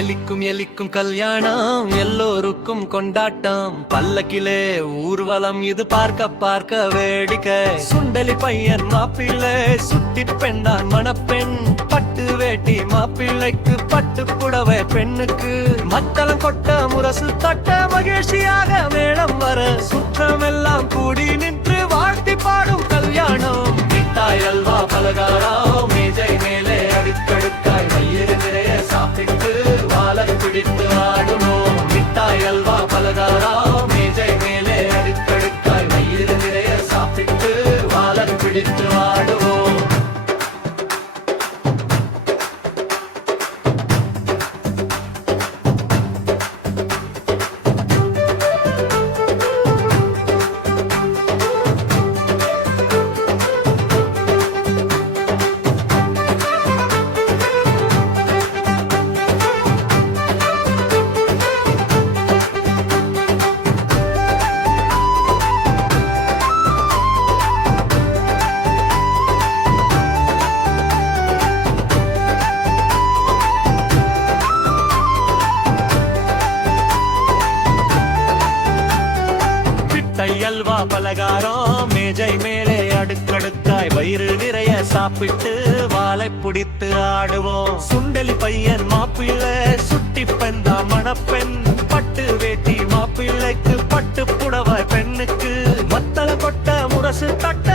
எலிக்கும் எலிக்கும் கல்யாணம் எல்லோருக்கும் கொண்டாட்டம் பல்லக்கிலே ஊர்வலம் இது பார்க்க பார்க்க வேடிக்கை சுண்டலி பையன் மாப்பிள்ளை சுத்தி பெண்டான் மணப்பெண் பட்டு வேட்டி மாப்பிள்ளைக்கு பட்டு புடவை பெண்ணுக்கு மத்தளம் கொட்ட முரசு தட்ட மகிழ்ச்சியாக மேளம் வர சுற்றமெல்லாம் கூடி நின்று வாழ்த்தி பாடும் கல்யாணம் மிட்டாய் அல்வா பலகாரம் மேஜை மேலே அடுக்கடுக்காய் வயிறு நிறைய சாப்பிட்டு வாழை பிடித்து ஆடுவோம் மிட்டாய் அல்வா பலகாரம் மேஜை மேலே அடுக்கடுக்காய் வயிறு நிறைய சாப்பிட்டு வாழை பிடித்து ஆடுவோம் அல்வா பலகாரம் மேஜை மேலே அடுக்கடுக்காய் வயிறு நிறைய சாப்பிட்டு வாழை பிடித்து ஆடுவோம் சுண்டலி பையன் மாப்பிள்ளை சுட்டி பெண்டா மணப்பெண் பட்டு வேட்டி மாப்பிள்ளைக்கு பட்டு புடவை பெண்ணுக்கு மத்தள கொட்ட முரசு தட்ட